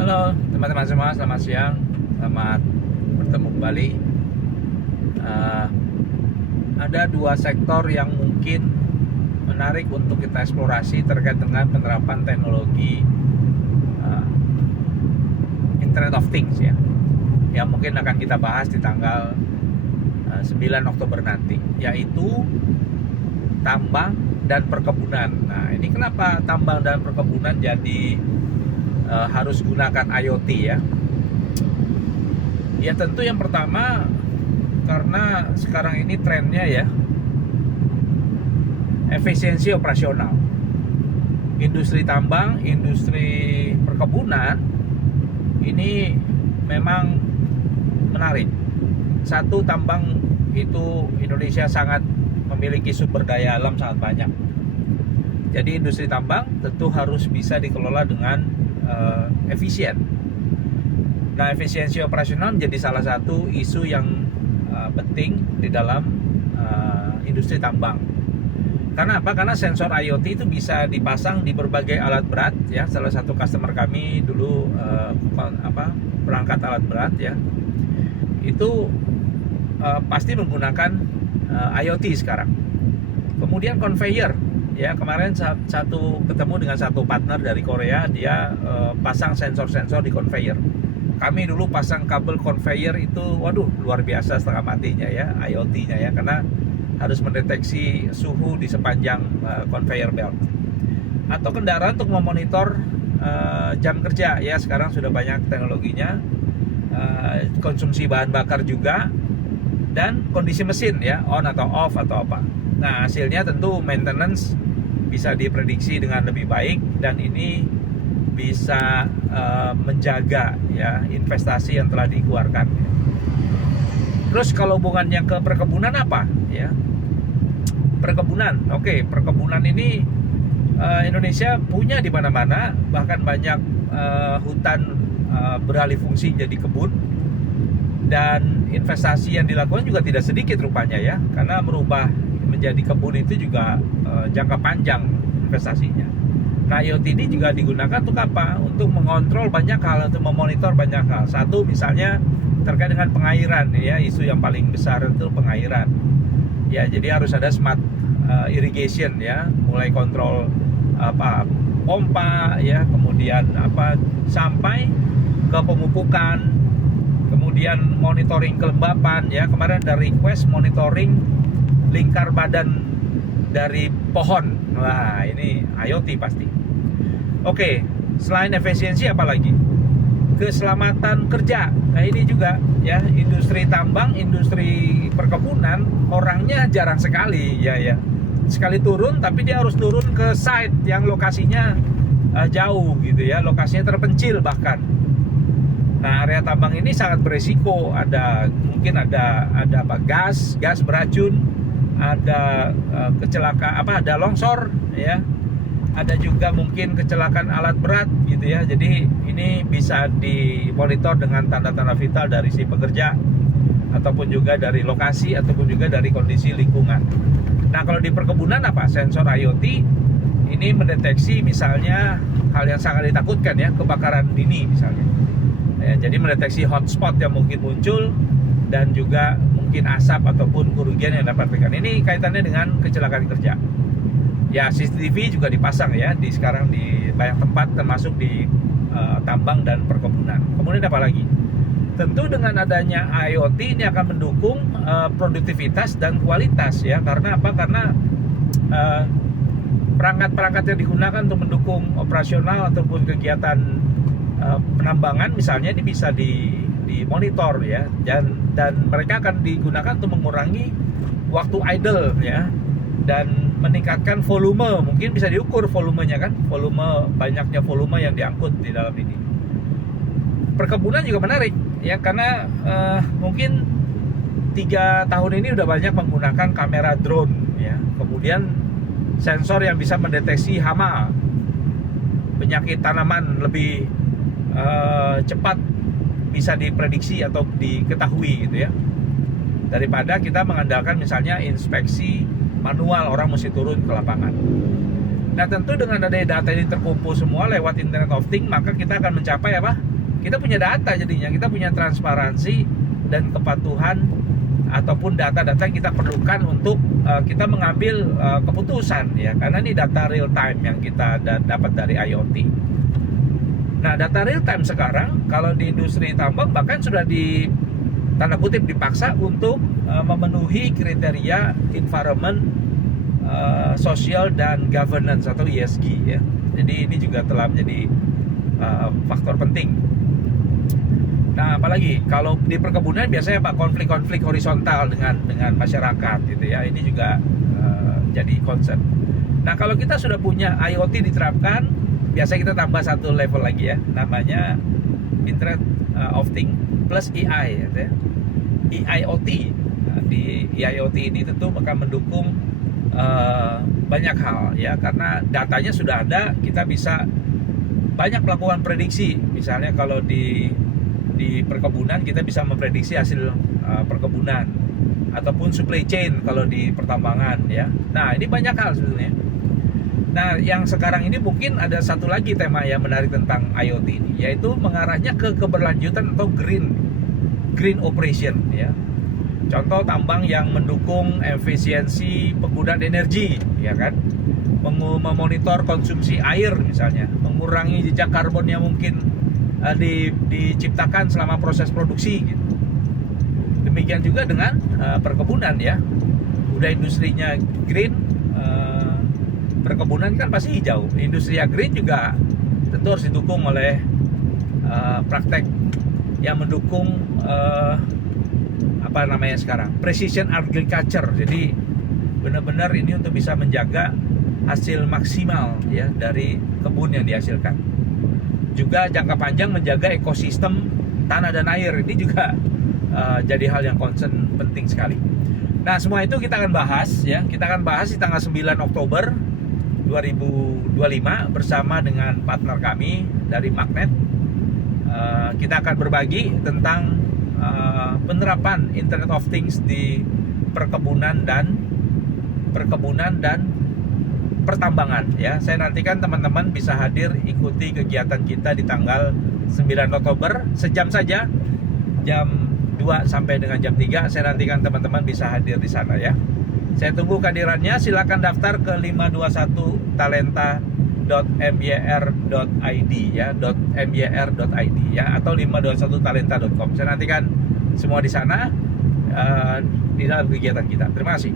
Halo teman-teman semua, selamat siang, selamat bertemu kembali. Eh, ada dua sektor yang mungkin menarik untuk kita eksplorasi terkait dengan penerapan teknologi eh, Internet of Things ya, yang mungkin akan kita bahas di tanggal 9 Oktober nanti, yaitu tambang dan perkebunan. Nah, ini kenapa tambang dan perkebunan jadi harus gunakan IoT ya? Ya tentu yang pertama karena sekarang ini trennya ya efisiensi operasional. Industri tambang, industri perkebunan ini memang menarik. Satu, tambang itu Indonesia sangat memiliki sumber daya alam sangat banyak. Jadi industri tambang tentu harus bisa dikelola dengan efisien. Nah, efisiensi operasional menjadi salah satu isu yang penting di dalam industri tambang. Karena apa? Karena sensor IoT itu bisa dipasang di berbagai alat berat ya. Salah satu customer kami dulu perangkat alat berat ya. Itu pasti menggunakan IoT sekarang. Kemudian conveyor ya, kemarin ketemu dengan satu partner dari Korea, dia pasang sensor-sensor di conveyor. Kami dulu pasang kabel conveyor itu, waduh, luar biasa setengah matinya ya IoT-nya ya, karena harus mendeteksi suhu di sepanjang conveyor belt. Atau kendaraan untuk memonitor jam kerja ya, sekarang sudah banyak teknologinya, konsumsi bahan bakar juga, dan kondisi mesin ya, on atau off atau apa. Nah, hasilnya tentu maintenance bisa diprediksi dengan lebih baik, dan ini bisa menjaga ya investasi yang telah dikeluarkan. Terus kalau hubungannya ke perkebunan apa ya? Perkebunan, oke, perkebunan ini Indonesia punya di mana-mana, bahkan banyak hutan beralih fungsi jadi kebun, dan investasi yang dilakukan juga tidak sedikit rupanya ya, karena merubah menjadi kebun itu juga jangka panjang investasinya. Nah, IoT ini juga digunakan untuk apa? Untuk mengontrol banyak hal, untuk memonitor banyak hal. Satu misalnya terkait dengan pengairan ya, isu yang paling besar itu pengairan. Ya, jadi harus ada smart irrigation ya, mulai kontrol pompa ya, kemudian sampai ke pemupukan, kemudian monitoring kelembapan ya. Kemarin ada request monitoring lingkar badan dari pohon. Wah, ini IoT pasti. Oke, selain efisiensi apa lagi? Keselamatan kerja. Nah, ini juga ya, industri tambang, industri perkebunan, orangnya jarang sekali ya. Sekali turun, tapi dia harus turun ke site yang lokasinya jauh gitu ya, lokasinya terpencil bahkan. Nah, area tambang ini sangat beresiko. Mungkin ada gas beracun, ada ada longsor ya, ada juga mungkin kecelakaan alat berat gitu ya. Jadi ini bisa dimonitor dengan tanda-tanda vital dari si pekerja, ataupun juga dari lokasi, ataupun juga dari kondisi lingkungan. Nah, kalau di perkebunan apa? Sensor IoT ini mendeteksi misalnya hal yang sangat ditakutkan ya, kebakaran dini misalnya ya, jadi mendeteksi hotspot yang mungkin muncul, dan juga mungkin asap ataupun kerugian yang dapat diberikan. Ini kaitannya dengan kecelakaan kerja. Ya, CCTV juga dipasang ya sekarang di banyak tempat, termasuk di tambang dan perkebunan. Kemudian apa lagi? Tentu dengan adanya IoT ini akan mendukung produktivitas dan kualitas ya. Karena apa? Karena perangkat-perangkat yang digunakan untuk mendukung operasional ataupun kegiatan penambangan misalnya, ini bisa dimonitor ya, dan mereka akan digunakan untuk mengurangi waktu idle ya, dan meningkatkan volume. Mungkin bisa diukur volumenya kan, banyaknya volume yang diangkut di dalam ini. Perkebunan juga menarik ya, karena mungkin 3 tahun ini udah banyak menggunakan kamera drone ya, kemudian sensor yang bisa mendeteksi hama, penyakit tanaman lebih cepat bisa diprediksi atau diketahui gitu ya, daripada kita mengandalkan misalnya inspeksi manual, orang mesti turun ke lapangan. Nah, tentu dengan adanya data ini terkumpul semua lewat Internet of Things, maka kita akan mencapai apa? kita punya data, jadinya kita punya transparansi dan kepatuhan ataupun data-data yang kita perlukan untuk kita mengambil keputusan ya, karena ini data real time yang kita dapat dari IoT. Nah, data real time sekarang kalau di industri tambang bahkan sudah tanda kutip dipaksa untuk memenuhi kriteria environment, social dan governance atau ESG ya. Jadi ini juga telah menjadi faktor penting. Nah, apalagi kalau di perkebunan biasanya Pak konflik-konflik horizontal dengan masyarakat gitu ya. Ini juga jadi concern. Nah, kalau kita sudah punya IoT diterapkan, biasa kita tambah satu level lagi ya, namanya Internet of Things plus AI gitu ya. IIoT. Nah, di IIoT ini tentu akan mendukung banyak hal ya, karena datanya sudah ada, kita bisa banyak melakukan prediksi. Misalnya kalau di perkebunan kita bisa memprediksi hasil perkebunan, ataupun supply chain kalau di pertambangan ya. Nah, ini banyak hal sebetulnya. Nah, yang sekarang ini mungkin ada satu lagi tema yang menarik tentang IoT ini, yaitu mengarahnya ke keberlanjutan atau green operation ya. Contoh tambang yang mendukung efisiensi penggunaan energi ya kan, memonitor konsumsi air misalnya, mengurangi jejak karbon yang mungkin diciptakan selama proses produksi gitu. Demikian juga dengan perkebunan ya, udah industrinya green, perkebunan kan pasti hijau. Industri yang green juga tentu harus didukung oleh praktek yang mendukung apa namanya sekarang, precision agriculture. Jadi benar-benar ini untuk bisa menjaga hasil maksimal ya dari kebun yang dihasilkan. Juga jangka panjang menjaga ekosistem tanah dan air. Ini juga jadi hal yang concern penting sekali. Nah, semua itu kita akan bahas ya. Kita akan bahas di tanggal 9 Oktober 2025 bersama dengan partner kami dari Magnet. Kita akan berbagi tentang penerapan Internet of Things di perkebunan dan pertambangan ya. Saya nantikan teman-teman bisa hadir ikuti kegiatan kita di tanggal 9 Oktober, sejam saja, jam 2 sampai dengan jam 3. Saya nantikan teman-teman bisa hadir di sana ya. Saya tunggu kehadirannya. Silakan daftar ke 521talenta.myr.id ya, .myr.id ya, atau 521talenta.com. Saya nantikan semua di sana di dalam kegiatan kita. Terima kasih.